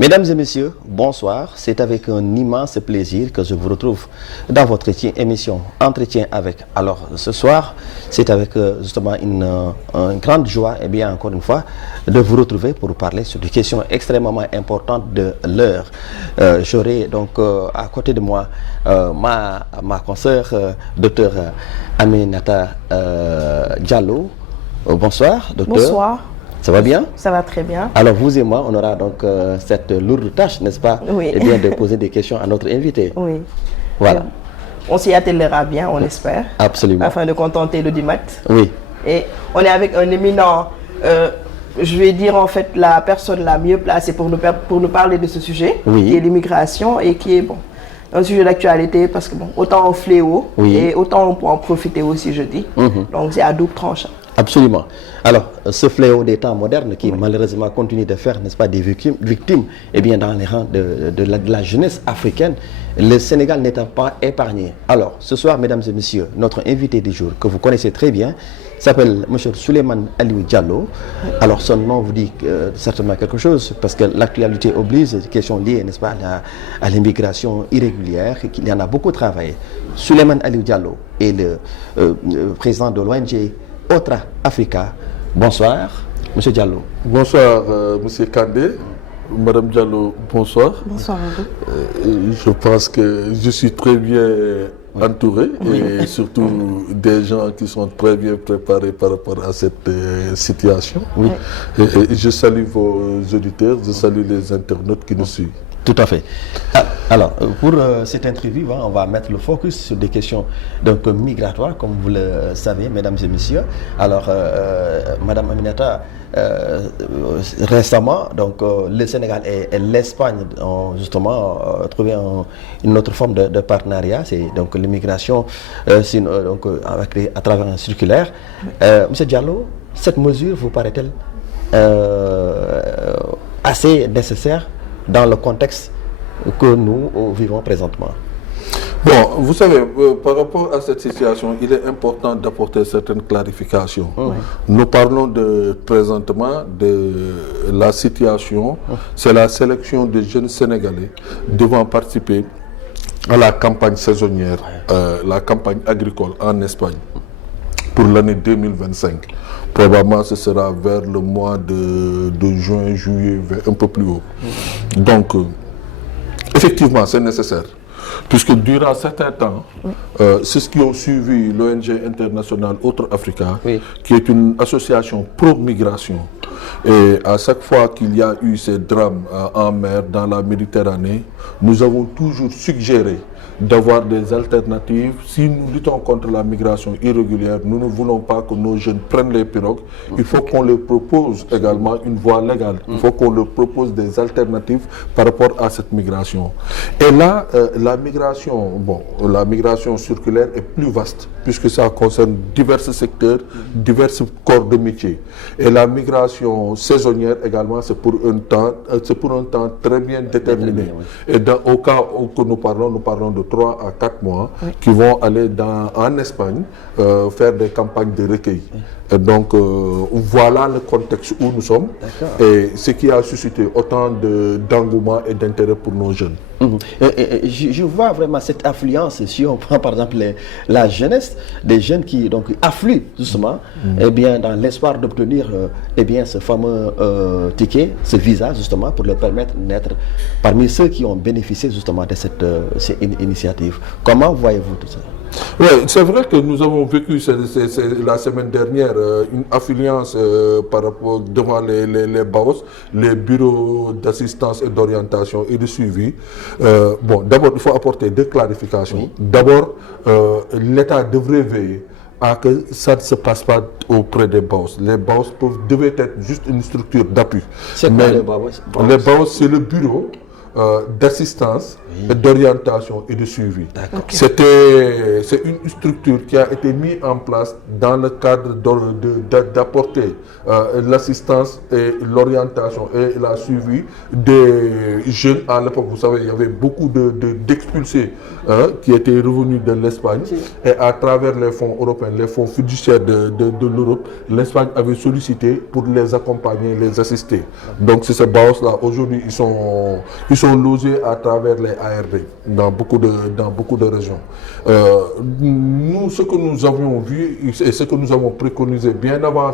Mesdames et messieurs, bonsoir. C'est avec un immense plaisir que je vous retrouve dans votre émission Entretien avec. Alors, ce soir, c'est avec justement une grande joie, et bien encore une fois, de vous retrouver pour parler sur des questions extrêmement importantes de l'heure. J'aurai donc à côté de moi ma consoeur, docteur Aminata Diallo. Bonsoir, docteur. Bonsoir. Ça va bien? Ça va très bien. Alors vous et moi, on aura donc cette lourde tâche, n'est-ce pas? Oui. Eh bien, de poser des questions à notre invité. Oui. Voilà. On s'y attellera bien, on espère. Absolument. Afin de contenter l'audimat. Oui. Et on est avec un éminent, je vais dire en fait la personne la mieux placée pour nous parler de ce sujet, Oui. qui est l'immigration et qui est un sujet d'actualité parce que autant un fléau et autant on peut en profiter aussi, je dis. Donc c'est à double tranchant. Absolument. Alors, ce fléau des temps modernes qui malheureusement continue de faire, n'est-ce pas, des victimes, eh bien, dans les rangs de la jeunesse africaine, le Sénégal n'étant pas épargné. Alors, ce soir, mesdames et messieurs, notre invité du jour, que vous connaissez très bien, s'appelle M. Souleymane Aliou Diallo. Alors, son nom vous dit certainement quelque chose, parce que l'actualité oblige, des questions liées, n'est-ce pas, à l'immigration irrégulière, qu'il y en a beaucoup travaillé. Souleymane Aliou Diallo est le président de l'ONG Otra Africa. Bonsoir, M. Diallo. Bonsoir, M. Kandé. Madame Diallo, bonsoir. Bonsoir à vous. Je pense que je suis très bien entouré et surtout des gens qui sont très bien préparés par rapport à cette situation. Oui. Et je salue vos auditeurs, je salue les internautes qui nous suivent. Tout à fait. Alors, pour cette interview, on va mettre le focus sur des questions donc, migratoires, comme vous le savez, mesdames et messieurs. Alors, Madame Aminata, récemment, donc, le Sénégal et l'Espagne ont justement trouvé une autre forme de partenariat, c'est donc l'immigration à travers un circulaire. Monsieur Diallo, cette mesure vous paraît-elle assez nécessaire dans le contexte que nous vivons présentement? Bon, vous savez, par rapport à cette situation, il est important d'apporter certaines clarifications. Nous parlons présentement de la situation, c'est la sélection des jeunes Sénégalais devant participer à la campagne saisonnière, la campagne agricole en Espagne pour l'année 2025. Probablement ce sera vers le mois de juin, juillet, un peu plus haut. Donc, effectivement, c'est nécessaire. Puisque durant certains temps, c'est ce qui ont suivi l'ONG internationale Otra Africa, qui est une association pro-migration. Et à chaque fois qu'il y a eu ces drames en mer, dans la Méditerranée, nous avons toujours suggéré d'avoir des alternatives. Si nous luttons contre la migration irrégulière, nous ne voulons pas que nos jeunes prennent les pirogues. Il faut qu'on leur propose également une voie légale. Il faut qu'on leur propose des alternatives par rapport à cette migration. Et là, la migration circulaire est plus vaste, puisque ça concerne divers secteurs, divers corps de métier. Et la migration saisonnière également, c'est pour un temps très bien déterminé. Et au cas où nous parlons de 3 à 4 mois qui vont aller en Espagne faire des campagnes de recueil. Et donc voilà le contexte où nous sommes et ce qui a suscité autant d'engouement et d'intérêt pour nos jeunes. Je vois vraiment cette affluence, si on prend par exemple la jeunesse, des jeunes qui donc affluent justement eh bien, dans l'espoir d'obtenir eh bien, ce fameux ticket, ce visa justement pour leur permettre d'être parmi ceux qui ont bénéficié justement de cette initiative. Comment voyez-vous tout ça? Oui, c'est vrai que nous avons vécu la semaine dernière une affluence par rapport devant les BAOS, les bureaux d'assistance et d'orientation et de suivi. Bon, d'abord, il faut apporter deux clarifications. D'abord, l'État devrait veiller à que ça ne se passe pas auprès des BAOS. Les BAOS devaient être juste une structure d'appui. C'est quoi les BAOS? Les BAOS, c'est le bureau d'assistance, d'orientation et de suivi. C'est une structure qui a été mise en place dans le cadre d'apporter l'assistance et l'orientation et la suivi des jeunes. À l'époque, vous savez, il y avait beaucoup d'expulsés qui étaient revenus de l'Espagne. Et à travers les fonds européens, les fonds fiduciaires de l'Europe, l'Espagne avait sollicité pour les accompagner, les assister. Donc c'est ce BAOS-là. Aujourd'hui, ils sont logés à travers les ARD dans beaucoup de régions. Nous, ce que nous avions vu et ce que nous avons préconisé bien avant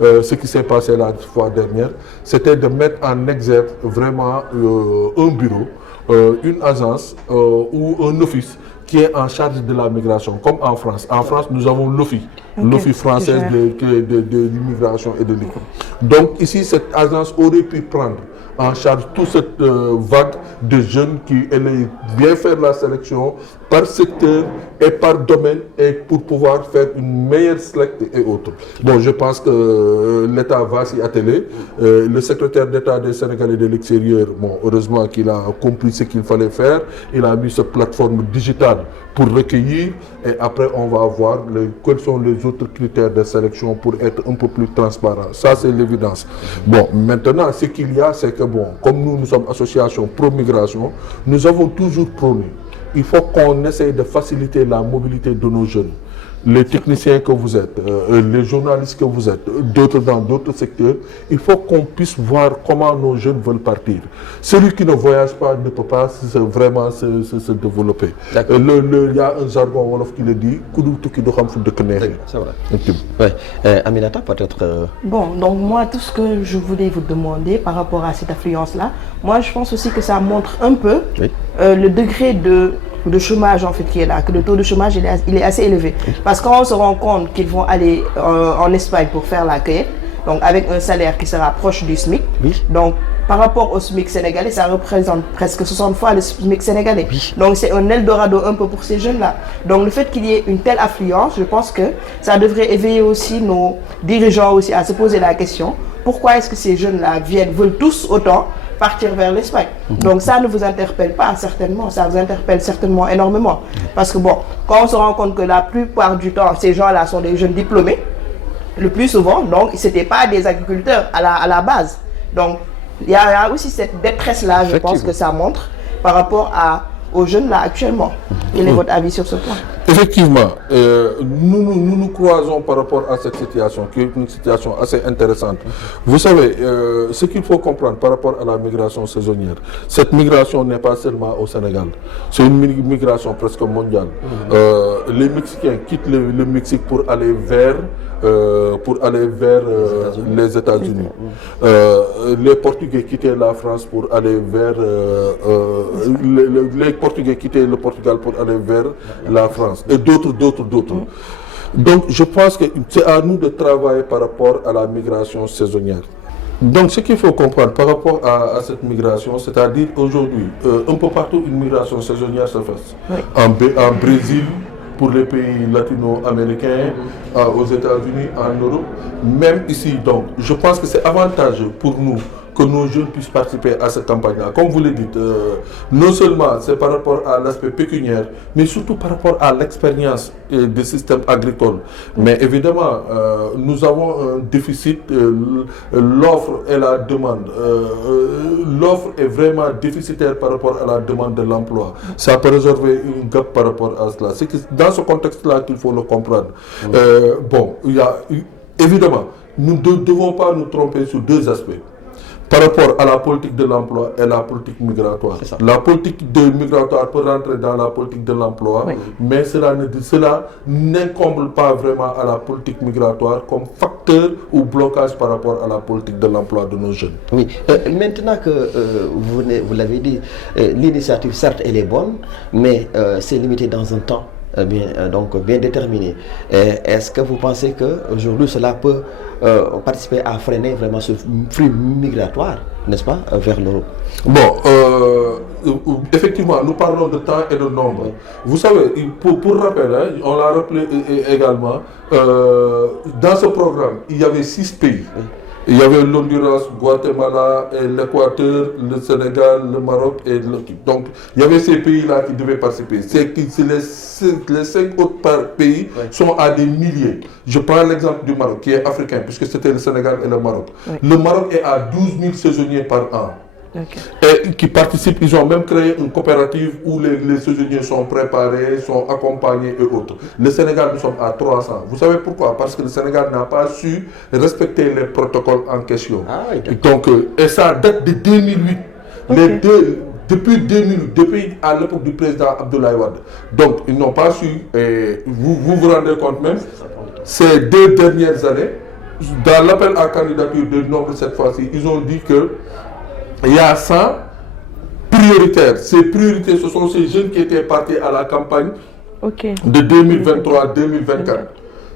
ce qui s'est passé la fois dernière, c'était de mettre en exergue vraiment un bureau, une agence ou un office qui est en charge de la migration, comme en France. En France, nous avons l'OFI, l'OFI française de l'immigration et de l'économie. Donc ici, cette agence aurait pu prendre en charge toute cette vague de jeunes qui allaient bien faire la sélection par secteur et par domaine et pour pouvoir faire une meilleure select et autres. Bon, je pense que l'État va s'y atteler. Le secrétaire d'État des Sénégalais de l'extérieur, bon, heureusement qu'il a compris ce qu'il fallait faire. Il a mis cette plateforme digitale pour recueillir et après on va voir quels sont les autres critères de sélection pour être un peu plus transparent. Ça, c'est l'évidence. Bon, maintenant, ce qu'il y a, c'est que bon, comme nous sommes association pro-migration, nous avons toujours prôné. Il faut qu'on essaye de faciliter la mobilité de nos jeunes. Les techniciens que vous êtes, les journalistes que vous êtes, d'autres dans d'autres secteurs, il faut qu'on puisse voir comment nos jeunes veulent partir. Celui qui ne voyage pas ne peut pas vraiment se développer. Il y a un jargon wolof qui le dit, c'est vrai. Ouais. Aminata, peut-être... Bon, donc moi, tout ce que je voulais vous demander par rapport à cette affluence-là, moi je pense aussi que ça montre un peu le degré de chômage en fait qui est là, que le taux de chômage il est assez élevé. Parce que quand on se rend compte qu'ils vont aller en Espagne pour faire la cueillette, donc avec un salaire qui sera proche du SMIC, donc par rapport au SMIC sénégalais, ça représente presque 60 fois le SMIC sénégalais. Donc c'est un Eldorado un peu pour ces jeunes-là. Donc le fait qu'il y ait une telle affluence, je pense que ça devrait éveiller aussi nos dirigeants aussi à se poser la question, pourquoi est-ce que ces jeunes-là veulent tous autant partir vers l'Espagne. Donc ça ne vous interpelle pas certainement, ça vous interpelle certainement énormément. Parce que bon, quand on se rend compte que la plupart du temps, ces gens-là sont des jeunes diplômés, le plus souvent, donc ce n'étaient pas des agriculteurs à la base. Donc il y a aussi cette détresse-là, je pense que ça montre par rapport aux jeunes là actuellement. Quel est votre avis sur ce point? Effectivement, nous croisons par rapport à cette situation, qui est une situation assez intéressante. Vous savez, ce qu'il faut comprendre par rapport à la migration saisonnière, cette migration n'est pas seulement au Sénégal, c'est une migration presque mondiale. Les Mexicains quittent le Mexique pour aller vers les États-Unis. Les Portugais quittaient la France pour aller vers... les Portugais quittaient le Portugal pour aller vers la France. Et d'autres. Donc je pense que c'est à nous de travailler par rapport à la migration saisonnière. Donc ce qu'il faut comprendre par rapport à cette migration, c'est-à-dire aujourd'hui, un peu partout une migration saisonnière se fait. En Brésil, pour les pays latino-américains, aux États-Unis, en Europe, même ici. Donc je pense que c'est avantageux pour nous que nos jeunes puissent participer à cette campagne-là. Comme vous le dites, non seulement c'est par rapport à l'aspect pécuniaire, mais surtout par rapport à l'expérience des systèmes agricoles. Mais évidemment, nous avons un déficit, l'offre et la demande. L'offre est vraiment déficitaire par rapport à la demande de l'emploi. Ça peut résorber une gap par rapport à cela. C'est dans ce contexte-là qu'il faut le comprendre. Bon, évidemment, nous ne devons pas nous tromper sur deux aspects. Par rapport à la politique de l'emploi et la politique migratoire. La politique migratoire peut rentrer dans la politique de l'emploi, mais cela n'incombe pas vraiment à la politique migratoire comme facteur ou blocage par rapport à la politique de l'emploi de nos jeunes. Oui, maintenant que vous l'avez dit, l'initiative certes elle est bonne, mais c'est limité dans un temps bien déterminé. Est-ce que vous pensez qu'aujourd'hui cela peut participer à freiner vraiment ce flux migratoire, n'est-ce pas, vers l'Europe? Bon, effectivement, nous parlons de temps et de nombre. Vous savez, pour rappel, on l'a rappelé également, dans ce programme, il y avait 6 pays. Il y avait l'Honduras, Guatemala, l'Équateur, le Sénégal, le Maroc et donc il y avait ces pays-là qui devaient participer. Les 5 autres pays sont à des milliers. Je prends l'exemple du Maroc qui est africain puisque c'était le Sénégal et le Maroc. Le Maroc est à 12 000 saisonniers par an. Et qui participent, ils ont même créé une coopérative où les saisonniers sont préparés, sont accompagnés et autres. Le Sénégal, nous sommes à 300. Vous savez pourquoi? Parce que le Sénégal n'a pas su respecter les protocoles en question. Donc, et ça date de 2008. Depuis 2008, depuis à l'époque du président Abdoulaye Wade. Donc, ils n'ont pas su, et vous rendez compte même, ces 2 dernières années, dans l'appel à candidature de nombre cette fois-ci, ils ont dit que il y a 100 prioritaires. Ces priorités, ce sont ces jeunes qui étaient partis à la campagne de 2023-2024.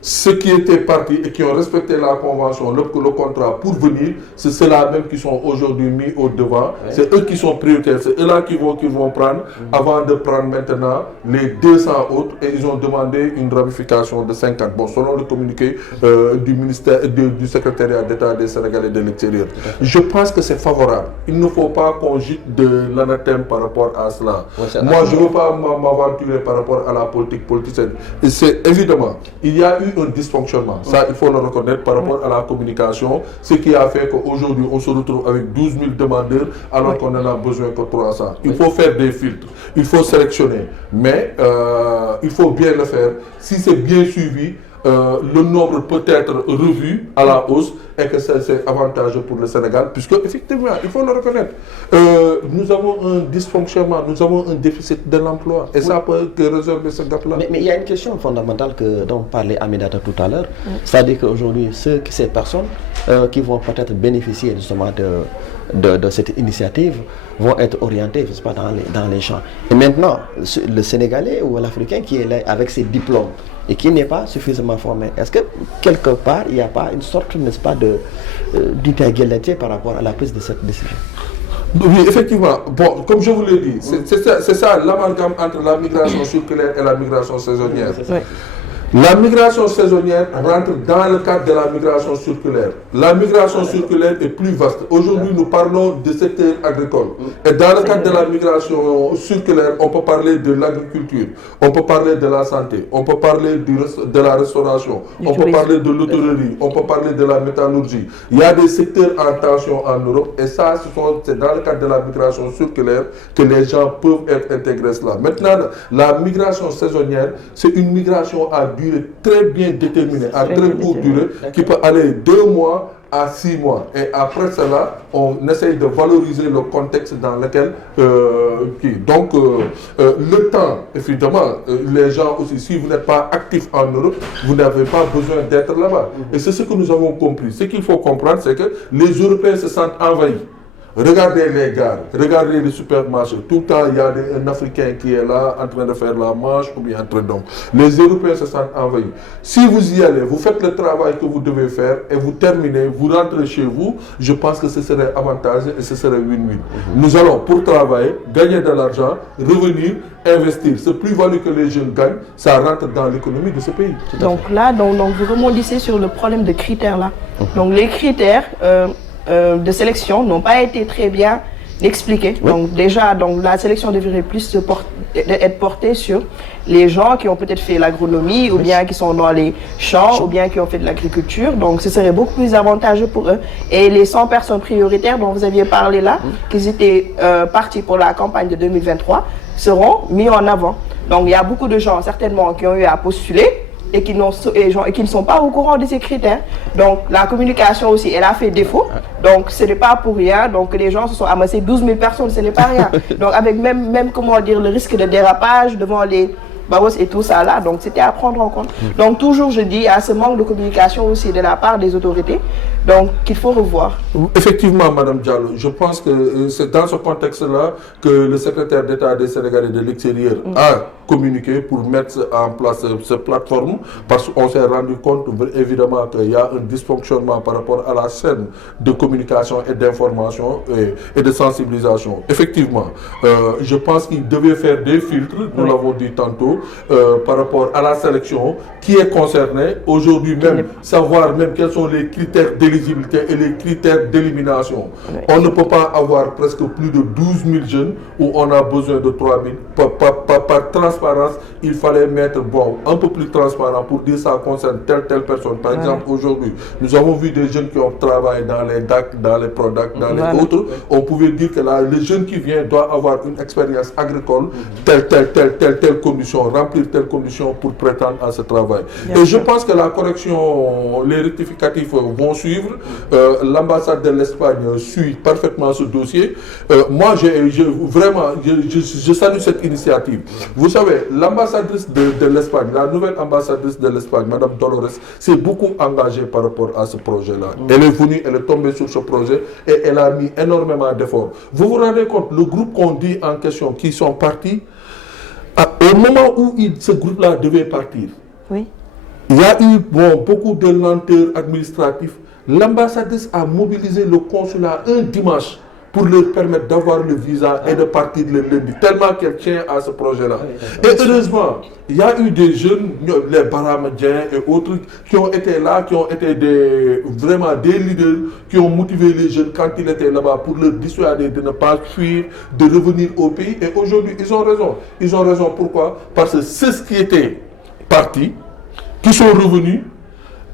Ceux qui étaient partis et qui ont respecté la convention, le contrat pour venir, c'est ceux-là même qui sont aujourd'hui mis au devant. C'est eux qui sont prioritaires. C'est eux-là qui vont prendre avant de prendre maintenant les 200 autres. Et ils ont demandé une ramification de 50. Bon, selon le communiqué du ministère, du secrétariat d'État des Sénégalais de l'extérieur. Je pense que c'est favorable. Il ne faut pas qu'on jette de l'anathème par rapport à cela. Moi, je ne veux pas m'aventurer par rapport à la politique politicienne. Et c'est évidemment, il y a eu un dysfonctionnement. Ça, il faut le reconnaître par rapport à la communication, ce qui a fait qu'aujourd'hui, on se retrouve avec 12 000 demandeurs alors qu'on en a besoin que 300. Il faut faire des filtres, il faut sélectionner, mais il faut bien le faire. Si c'est bien suivi, le nombre peut être revu à la hausse et que c'est avantageux pour le Sénégal, puisque effectivement, il faut le reconnaître, nous avons un dysfonctionnement, nous avons un déficit de l'emploi, et ça peut que résorber ce gap-là. Mais il y a une question fondamentale dont parlait Aminata tout à l'heure, c'est-à-dire qu'aujourd'hui, ces personnes qui vont peut-être bénéficier justement de cette initiative vont être orientées, je sais pas, dans les champs. Et maintenant, le Sénégalais ou l'Africain qui est là avec ses diplômes et qui n'est pas suffisamment formé, est-ce que quelque part il n'y a pas une sorte, n'est-ce pas, d'inégalité par rapport à la prise de cette décision? Oui, effectivement. Bon, comme je vous l'ai dit, c'est ça l'amalgame entre la migration circulaire et la migration saisonnière. La migration saisonnière rentre dans le cadre de la migration circulaire. La migration circulaire est plus vaste. Aujourd'hui, nous parlons du secteur agricole. Et dans le cadre de la migration circulaire, on peut parler de l'agriculture, on peut parler de la santé, on peut parler de la restauration, on peut parler de l'hôtellerie, on peut parler de la métallurgie. Il y a des secteurs en tension en Europe et ça, c'est dans le cadre de la migration circulaire que les gens peuvent être intégrés là. Maintenant, la migration saisonnière, c'est une migration à durée très bien déterminée, à très courte durée, qui peut aller 2 mois à 6 mois. Et après cela, on essaye de valoriser le contexte dans lequel... Donc, le temps, évidemment, les gens aussi, si vous n'êtes pas actif en Europe, vous n'avez pas besoin d'être là-bas. Et c'est ce que nous avons compris. Ce qu'il faut comprendre, c'est que les Européens se sentent envahis. Regardez les gares, regardez les supermarchés. Tout le temps, il y a un Africain qui est là en train de faire la manche ou bien en train donc. Les Européens se sentent envahis. Si vous y allez, vous faites le travail que vous devez faire et vous terminez, vous rentrez chez vous, je pense que ce serait avantageux et ce serait win-win. Nous allons, pour travailler, gagner de l'argent, revenir, investir. Ce plus-value que les jeunes gagnent, ça rentre dans l'économie de ce pays. Donc là, vous rebondissez sur le problème de critères là. Donc les critères... de sélection n'ont pas été très bien expliqués. Donc déjà, la sélection devrait plus être portée sur les gens qui ont peut-être fait l'agronomie ou bien qui sont dans les champs ou bien qui ont fait de l'agriculture. Donc ce serait beaucoup plus avantageux pour eux. Et les 100 personnes prioritaires dont vous aviez parlé là, qui étaient partis pour la campagne de 2023, seront mis en avant. Donc il y a beaucoup de gens certainement qui ont eu à postuler et qui ne sont pas au courant de ces critères. Donc la communication aussi, elle a fait défaut. Donc ce n'est pas pour rien. Donc les gens se sont amassés 12 000 personnes, ce n'est pas rien. Donc avec même comment dire, le risque de dérapage devant les Babos et tout ça là, donc c'était à prendre en compte. Donc toujours je dis, à ce manque de communication aussi de la part des autorités, donc qu'il faut revoir. Effectivement, Madame Diallo, je pense que c'est dans ce contexte-là que le secrétaire d'État des Sénégalais de l'extérieur a communiqué pour mettre en place cette plateforme, parce qu'on s'est rendu compte évidemment qu'il y a un dysfonctionnement par rapport à la chaîne de communication et d'information et de sensibilisation. Effectivement, je pense qu'il devait faire des filtres, nous l'avons dit tantôt, par rapport à la sélection qui est concernée. Aujourd'hui même, savoir même quels sont les critères d'éligibilité et les critères d'élimination. On ne peut pas avoir presque plus de 12 000 jeunes où on a besoin de 3 000. Par transparence, il fallait mettre un peu plus transparent pour dire ça concerne telle personne. Par exemple, aujourd'hui, nous avons vu des jeunes qui ont travaillé dans les DAC, dans les PRODAC, dans les autres. On pouvait dire que là, le jeune qui vient doit avoir une expérience agricole, telle condition, remplir telle condition pour prétendre à ce travail. Et je pense que la correction, les rectificatifs vont suivre. L'ambassade de l'Espagne suit parfaitement ce dossier. Moi, je salue cette initiative. Vous savez, l'ambassadrice de l'Espagne, la nouvelle ambassadrice de l'Espagne, Madame Dolores, s'est beaucoup engagée par rapport à ce projet-là. Elle est venue, elle est tombée sur ce projet et elle a mis énormément d'efforts. Vous vous rendez compte, le groupe qu'on dit en question, qui sont partis, au moment où ce groupe-là devait partir, il y a eu beaucoup de lenteurs administratives. L'ambassadrice a mobilisé le consulat un dimanche pour leur permettre d'avoir le visa et de partir le lundi, tellement qu'elle tient à ce projet-là. Et heureusement, il y a eu des jeunes, les Baramadiens et autres, qui ont été là, qui ont été vraiment des leaders, qui ont motivé les jeunes quand ils étaient là-bas pour leur dissuader de ne pas fuir, de revenir au pays. Et aujourd'hui, ils ont raison. Ils ont raison pourquoi? Parce que c'est ce qui était parti, qui sont revenus,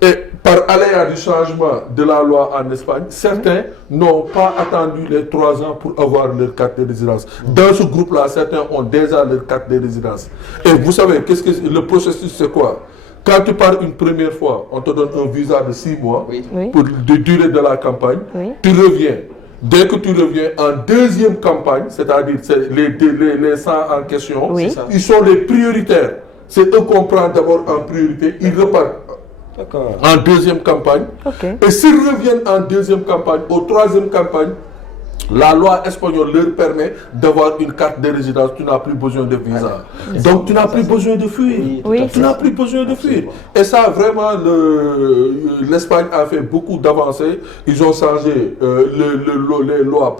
et par aléa du changement de la loi en Espagne, certains n'ont pas attendu les 3 ans pour avoir leur carte de résidence. Dans ce groupe-là, certains ont déjà leur carte de résidence. Et vous savez, le processus, c'est quoi? Quand tu pars une première fois, on te donne un visa de 6 mois pour la durée de la campagne. Tu reviens. Dès que tu reviens en deuxième campagne, c'est-à-dire les 100 en question, ils sont les prioritaires. C'est eux qu'on prend d'abord en priorité, ils repartent en deuxième campagne. Et s'ils reviennent en deuxième campagne, au troisième campagne, la loi espagnole leur permet d'avoir une carte de résidence. Tu n'as plus besoin de visa. Donc tu n'as plus besoin de fuir. Tu n'as plus besoin de fuir. Et ça, vraiment, l'Espagne a fait beaucoup d'avancées. Ils ont changé les lois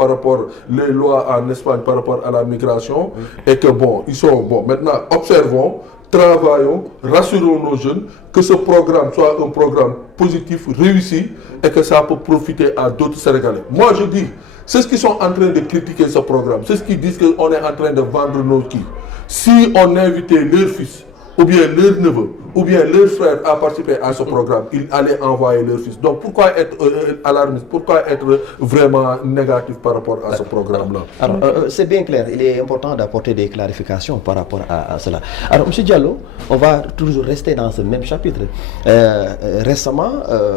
les lois en Espagne par rapport à la migration. Et que ils sont maintenant, observons, travaillons, rassurons nos jeunes que ce programme soit un programme positif, réussi et que ça peut profiter à d'autres Sénégalais. Moi, je dis, c'est ce qui sont en train de critiquer ce programme, c'est ce qui disent qu'on est en train de vendre nos qui. Si on invitait leur fils, ou bien leur neveu, ou bien leur frère à participer à ce programme, ils allaient envoyer leur fils. Donc pourquoi être alarmiste? Pourquoi être vraiment négatif par rapport à ce programme-là? Alors, c'est bien clair. Il est important d'apporter des clarifications par rapport à cela. Alors, M. Diallo, on va toujours rester dans ce même chapitre. Récemment,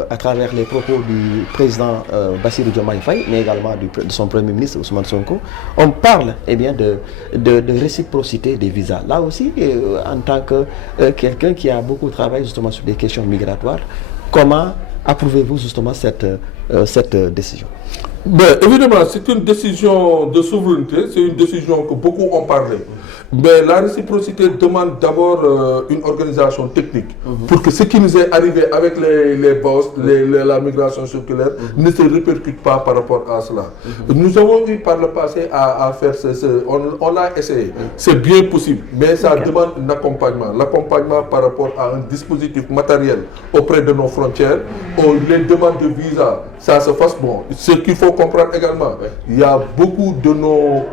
à travers les propos du président Bassirou Diomaye Faye, mais également de son premier ministre Ousmane Sonko, on parle de réciprocité des visas. Là aussi, en tant que quelqu'un qui a beaucoup travaillé justement sur des questions migratoires, comment approuvez-vous justement cette décision? Évidemment, c'est une décision de souveraineté, c'est une décision que beaucoup ont parlé. Mais la réciprocité demande d'abord une organisation technique pour que ce qui nous est arrivé avec les boss, la migration circulaire ne se répercute pas par rapport à cela. Nous avons eu par le passé à faire on l'a essayé. C'est bien possible, mais ça demande un accompagnement. L'accompagnement par rapport à un dispositif matériel auprès de nos frontières, les demandes de visa, ça se fasse Ce qu'il faut comprendre également, il y a beaucoup de nos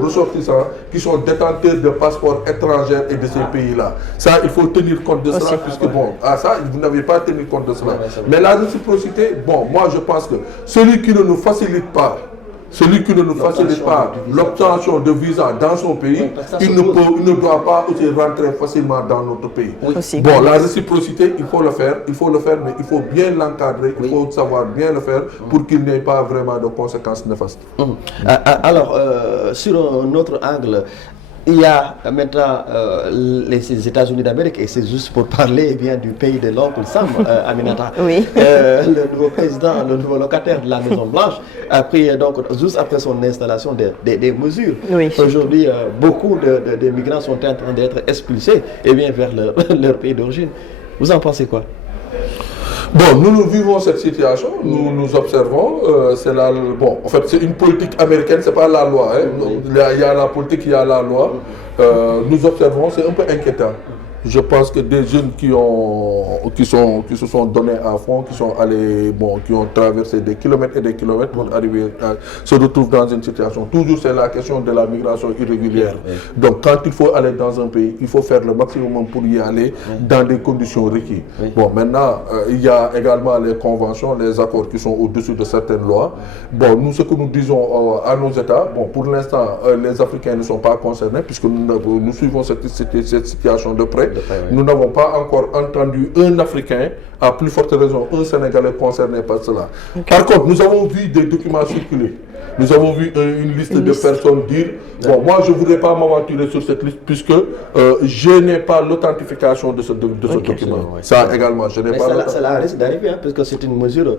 ressortissants qui sont détenteurs de passeports étrangers et de ces pays-là. Ça, il faut tenir compte de cela, puisque ça, vous n'avez pas tenu compte de cela. Mais la réciprocité, moi je pense que celui qui ne nous facilite pas l'obtention de visa dans son pays, il ne doit pas aussi rentrer facilement dans notre pays. La réciprocité, il faut le faire, mais il faut bien l'encadrer, il faut savoir bien le faire pour qu'il n'y ait pas vraiment de conséquences néfastes. Alors, sur un autre angle, il y a maintenant les États-Unis d'Amérique, et c'est juste pour parler eh bien, du pays de l'oncle Sam, Aminata. Oui. Le nouveau président, le nouveau locataire de la Maison Blanche a pris donc juste après son installation des mesures. Oui. Aujourd'hui, beaucoup de migrants sont en train d'être expulsés eh bien, vers leur pays d'origine. Vous en pensez quoi? Bon, nous vivons cette situation, nous observons, bon, en fait c'est une politique américaine, c'est pas la loi, hein. Il y a la politique, il y a la loi, nous observons, c'est un peu inquiétant. Je pense que des jeunes qui se sont donnés à fond, qui sont allés, bon, qui ont traversé des kilomètres et des kilomètres pour arriver se retrouvent dans une situation. Toujours c'est la question de la migration irrégulière. Donc quand il faut aller dans un pays, il faut faire le maximum pour y aller dans des conditions requises. Bon, maintenant, il y a également les conventions, les accords qui sont au-dessus de certaines lois. Bon, nous, ce que nous disons à nos États, bon, pour l'instant, les Africains ne sont pas concernés puisque nous suivons cette situation de près. Nous n'avons pas encore entendu un Africain, à plus forte raison un Sénégalais concerné par cela. Par contre, nous avons vu des documents circuler. Nous avons vu une liste de personnes dire bon, moi je ne voudrais pas m'aventurer sur cette liste puisque je n'ai pas l'authentification de ce document. Ça également, je n'ai pas l'authentification. Cela risque d'arriver, hein, puisque c'est une mesure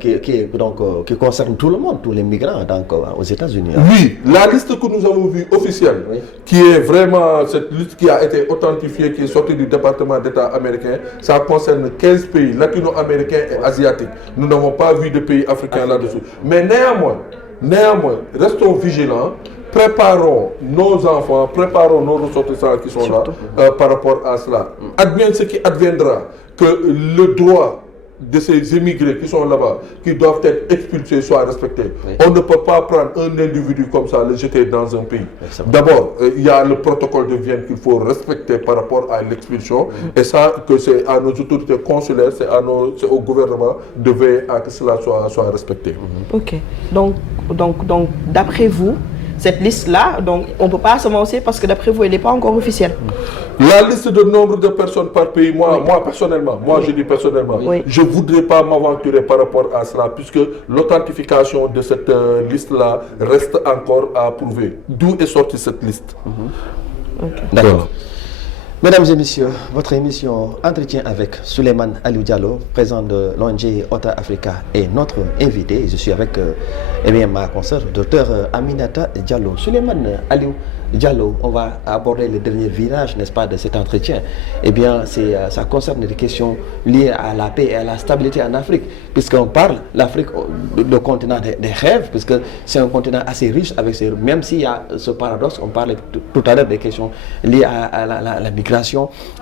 qui concerne tout le monde, tous les migrants donc, aux États-Unis. Hein. Oui, la liste que nous avons vue officielle, qui est vraiment cette liste qui a été authentifiée, qui est sortie du département d'État américain, ça concerne 15 pays latino-américains et asiatiques. Nous n'avons pas vu de pays africains là-dessous. Mais néanmoins, restons vigilants, préparons nos enfants, préparons nos ressortissants qui sont là par rapport à cela. Advienne ce qui adviendra, que le droit de ces émigrés qui sont là-bas, qui doivent être expulsés, soit respecté. On ne peut pas prendre un individu comme ça, le jeter dans un pays. D'abord, il y a le protocole de Vienne qu'il faut respecter par rapport à l'expulsion. Et ça, que c'est à nos autorités consulaires, c'est au gouvernement de veiller à que cela soit respecté. Ok. Donc d'après vous, cette liste-là, donc on ne peut pas s'avancer parce que d'après vous, elle n'est pas encore officielle. La liste de nombre de personnes par pays, moi personnellement, je dis personnellement, je ne voudrais pas m'aventurer par rapport à cela puisque l'authentification de cette liste-là reste encore à prouver. D'où est sortie cette liste? D'accord. Voilà. Mesdames et messieurs, votre émission Entretien avec Souleymane Aliou Diallo, président de l'ONG Ota Africa, est notre invité. Je suis avec ma consoeur, docteur Aminata Diallo. Souleymane Aliou Diallo, on va aborder le dernier virage, n'est-ce pas, de cet entretien. Eh bien, ça concerne des questions liées à la paix et à la stabilité en Afrique. Puisqu'on parle, l'Afrique, le continent des rêves, puisque c'est un continent assez riche, même s'il y a ce paradoxe, on parlait tout à l'heure des questions liées à la migration.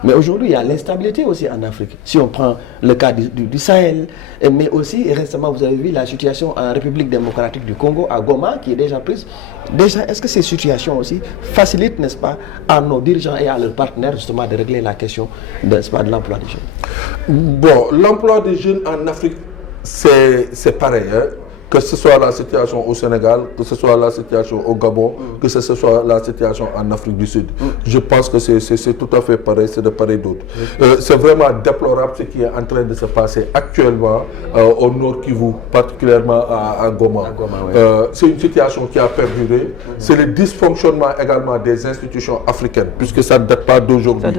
Mais aujourd'hui, il y a l'instabilité aussi en Afrique. Si on prend le cas du Sahel, mais aussi récemment, vous avez vu la situation en République démocratique du Congo, à Goma, qui est déjà prise. Déjà, est-ce que ces situations aussi facilitent, n'est-ce pas, à nos dirigeants et à leurs partenaires, justement, de régler la question de l'emploi des jeunes? Bon, l'emploi des jeunes en Afrique, c'est pareil, hein? Que ce soit la situation au Sénégal, que ce soit la situation au Gabon, que ce soit la situation en Afrique du Sud. Je pense que c'est tout à fait pareil, c'est de part et d'autre. C'est vraiment déplorable ce qui est en train de se passer actuellement au Nord Kivu, particulièrement à Goma. C'est une situation qui a perduré. C'est le dysfonctionnement également des institutions africaines, puisque ça ne date pas d'aujourd'hui.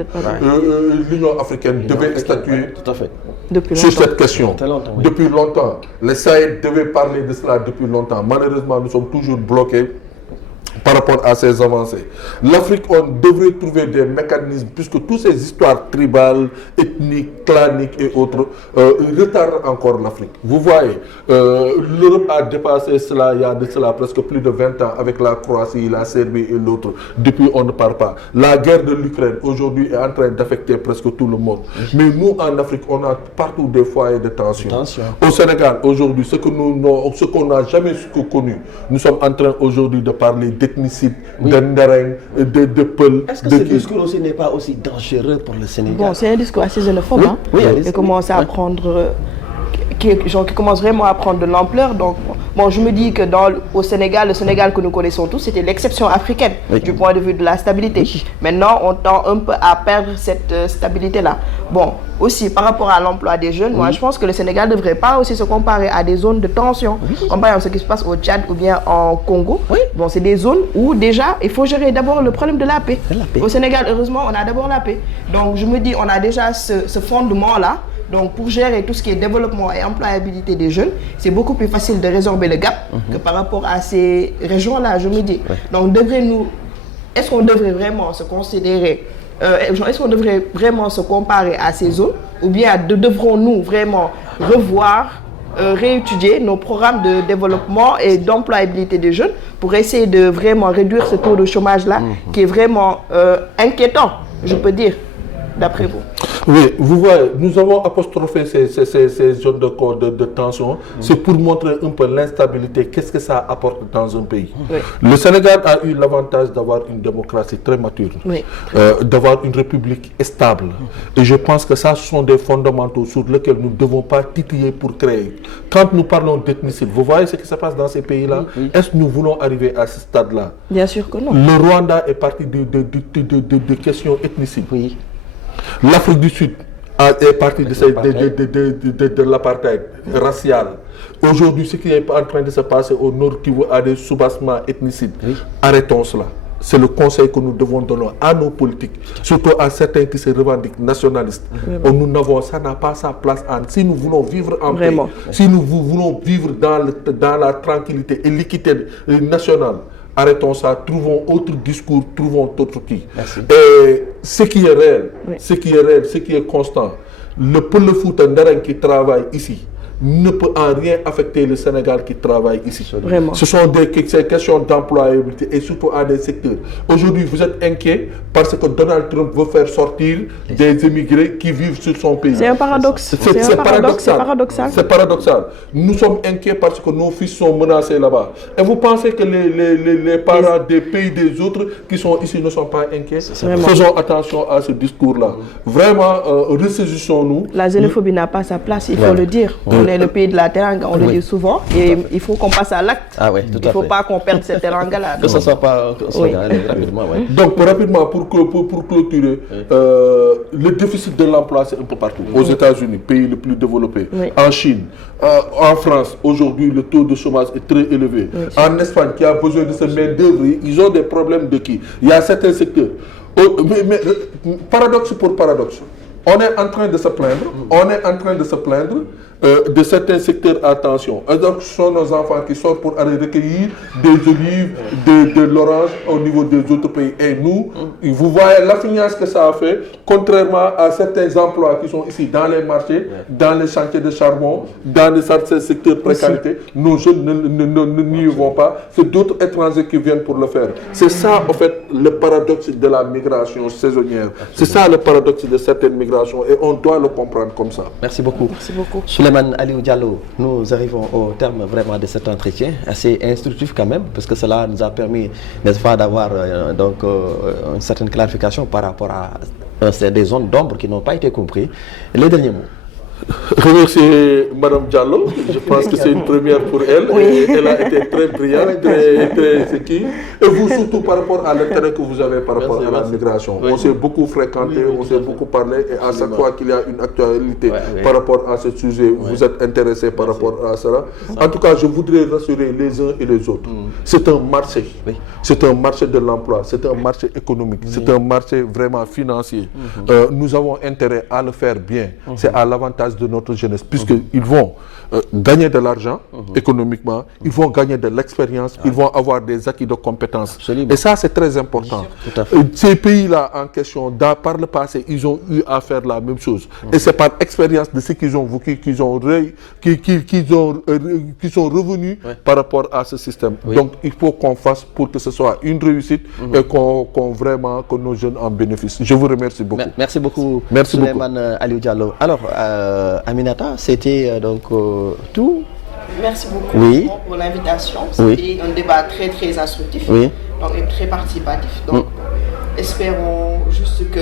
L'Union africaine devait statuer sur cette question depuis longtemps. Le Sahel devait parler de cela depuis longtemps. Malheureusement, nous sommes toujours bloqués par rapport à ces avancées. L'Afrique, on devrait trouver des mécanismes, puisque toutes ces histoires tribales, ethniques, claniques et autres retardent encore l'Afrique. Vous voyez, l'Europe a dépassé cela il y a de cela presque plus de 20 ans avec la Croatie, la Serbie et l'autre. Depuis, on ne parle pas. La guerre de l'Ukraine, aujourd'hui, est en train d'affecter presque tout le monde. Mais nous, en Afrique, on a partout des foyers de tension. Au Sénégal, aujourd'hui, ce qu'on n'a jamais connu, nous sommes en train aujourd'hui de parler d'ethnicide, de Ndereng, de Peul. Est-ce que ce discours aussi n'est pas aussi dangereux pour le Sénégal? Bon, c'est un discours assez xénophobe. Il commence à prendre qui commence vraiment à prendre de l'ampleur. Donc, bon, je me dis que au Sénégal, le Sénégal que nous connaissons tous, c'était l'exception africaine du point de vue de la stabilité. Oui. Maintenant, on tend un peu à perdre cette stabilité-là. Bon, aussi, par rapport à l'emploi des jeunes, moi, je pense que le Sénégal ne devrait pas aussi se comparer à des zones de tension, comme par exemple ce qui se passe au Tchad ou bien en Congo. Bon, c'est des zones où déjà, il faut gérer d'abord le problème de la paix. Au Sénégal, heureusement, on a d'abord la paix. Donc, je me dis, on a déjà ce fondement-là. Donc, pour gérer tout ce qui est développement et employabilité des jeunes, c'est beaucoup plus facile de résorber le gap que par rapport à ces régions-là, je me dis. Donc, est-ce qu'on devrait vraiment se considérer, est-ce qu'on devrait vraiment se comparer à ces zones, ou bien devrons-nous vraiment revoir, réétudier nos programmes de développement et d'employabilité des jeunes pour essayer de vraiment réduire ce taux de chômage-là qui est vraiment inquiétant, je peux dire, d'après vous? Oui, vous voyez, nous avons apostrophé ces zones de tension. C'est pour montrer un peu l'instabilité, qu'est-ce que ça apporte dans un pays. Le Sénégal a eu l'avantage d'avoir une démocratie très mature, d'avoir une république stable. Et je pense que ça, ce sont des fondamentaux sur lesquels nous ne devons pas titiller pour créer. Quand nous parlons d'ethnicité, vous voyez ce qui se passe dans ces pays-là? Est-ce que nous voulons arriver à ce stade-là? Bien sûr que non. Le Rwanda est parti de questions ethnicides. L'Afrique du Sud est partie de l'apartheid racial. Aujourd'hui, ce qui est en train de se passer au nord qui voit à des soubassements ethnicides, arrêtons cela. C'est le conseil que nous devons donner à nos politiques, surtout à certains qui se revendiquent nationalistes. Ça n'a pas sa place. Si nous voulons vivre en paix, si nous voulons vivre dans la tranquillité et l'équité nationale, arrêtons ça, trouvons autre discours, trouvons autre qui. Et ce qui est réel, ce qui est constant, le Pôle foot qui travaille ici ne peut en rien affecter le Sénégal qui travaille ici. Vraiment. Ce sont des questions d'employabilité et surtout à des secteurs. Aujourd'hui, vous êtes inquiet parce que Donald Trump veut faire sortir des émigrés qui vivent sur son pays. C'est un paradoxe. C'est paradoxal. C'est paradoxal. Nous sommes inquiets parce que nos fils sont menacés là-bas. Et vous pensez que les parents des pays des autres qui sont ici ne sont pas inquiets? Faisons attention à ce discours-là. Vraiment, ressaisissons-nous. La xénophobie n'a pas sa place, il faut le dire. On est le pays de la teranga, on le dit souvent, et il faut qu'on passe à l'acte. Il ne faut pas qu'on perde cette teranga-là. Que ce ne soit pas rapidement. Donc, rapidement, pour clôturer, le déficit de l'emploi, c'est un peu partout. Aux États-Unis, pays le plus développé. En Chine, en France, aujourd'hui, le taux de chômage est très élevé. En Espagne, qui a besoin de cette main-d'œuvre, ils ont des problèmes de qui? Il y a certains secteurs. Mais paradoxe pour paradoxe. On est en train de se plaindre, de certains secteurs à tension. Et donc, ce sont nos enfants qui sortent pour aller recueillir des olives, de l'orange au niveau des autres pays. Et nous, vous voyez l'affluence que ça a fait, contrairement à certains emplois qui sont ici dans les marchés, dans les chantiers de charbon, dans les secteurs de précarité. Nos jeunes n'y vont pas. C'est d'autres étrangers qui viennent pour le faire. C'est ça, en fait, le paradoxe de la migration saisonnière. C'est ça le paradoxe de certaines migrations. Et on doit le comprendre comme ça. Merci beaucoup. Merci beaucoup. Souleymane Aliou Diallo, nous arrivons au terme vraiment de cet entretien, assez instructif quand même, parce que cela nous a permis, n'est-ce pas, d'avoir une certaine clarification par rapport à des zones d'ombre qui n'ont pas été comprises. Les derniers mots. Remercier Madame Diallo, je pense que c'est une première pour elle. Et elle a été très brillante, très qui. Et vous surtout par rapport à l'intérêt que vous avez par rapport à la migration. On s'est beaucoup fréquenté, on s'est beaucoup parlé et à chaque fois qu'il y a une actualité par rapport à ce sujet, vous êtes intéressés par rapport à cela. En tout cas, je voudrais rassurer les uns et les autres. C'est un marché. C'est un marché de l'emploi, c'est un marché économique, c'est un marché vraiment financier. Nous avons intérêt à le faire bien. C'est à l'avantage de notre jeunesse, puisqu'ils vont gagner de l'argent économiquement, ils vont gagner de l'expérience, ils vont avoir des acquis de compétences. Absolument. Et ça, c'est très important. Ces pays-là en question, par le passé, ils ont eu à faire la même chose. Et c'est par expérience de ce qu'ils ont vécu qu'ils sont revenus par rapport à ce système. Donc, il faut qu'on fasse pour que ce soit une réussite et que nos jeunes en bénéficient. Je vous remercie beaucoup. Merci beaucoup, Merci Souleymane Aliou Diallo. Alors, Aminata, c'était donc tout. Merci beaucoup pour l'invitation. C'était un débat très très instructif donc, et très participatif. Donc, espérons juste que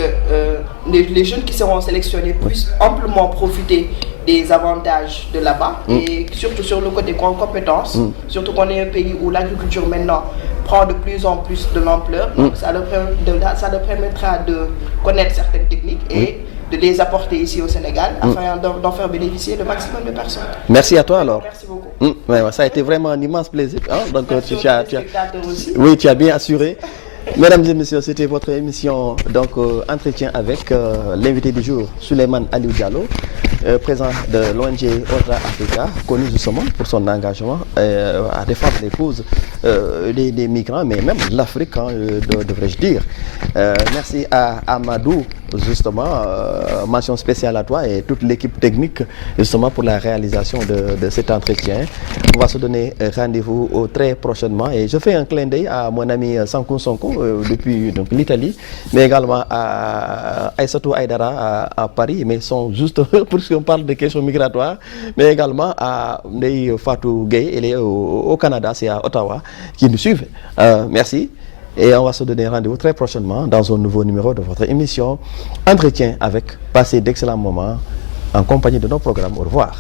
les jeunes qui seront sélectionnés puissent amplement profiter des avantages de là-bas et surtout sur le côté compétences, surtout qu'on est un pays où l'agriculture maintenant prend de plus en plus de l'ampleur, donc ça leur permettra de connaître certaines techniques et de les apporter ici au Sénégal afin d'en faire bénéficier le maximum de personnes. Merci à toi alors. Merci beaucoup. Ouais, ça a été vraiment un immense plaisir. Hein? Donc, Merci aux téléspectateurs aussi. Oui, tu as bien assuré. Mesdames et messieurs, c'était votre émission donc entretien avec l'invité du jour, Souleymane Aliou Diallo, président de l'ONG Otra Africa, connu justement pour son engagement à défendre les causes des migrants, mais même de l'Afrique, hein, devrais-je dire. Merci à Amadou, justement, mention spéciale à toi et toute l'équipe technique, justement, pour la réalisation de cet entretien. On va se donner rendez-vous très prochainement et je fais un clin d'œil à mon ami Sankou Sonko depuis l'Italie, mais également à Aïssatou Aïdara à Paris, mais sont juste pour ce qu'on parle de questions migratoires, mais également à Ndeye Fatou Gueye, elle est au Canada, c'est à Ottawa, qui nous suivent. Merci. Et on va se donner rendez-vous très prochainement dans un nouveau numéro de votre émission Entretien avec. Passez d'excellents moments en compagnie de nos programmes. Au revoir.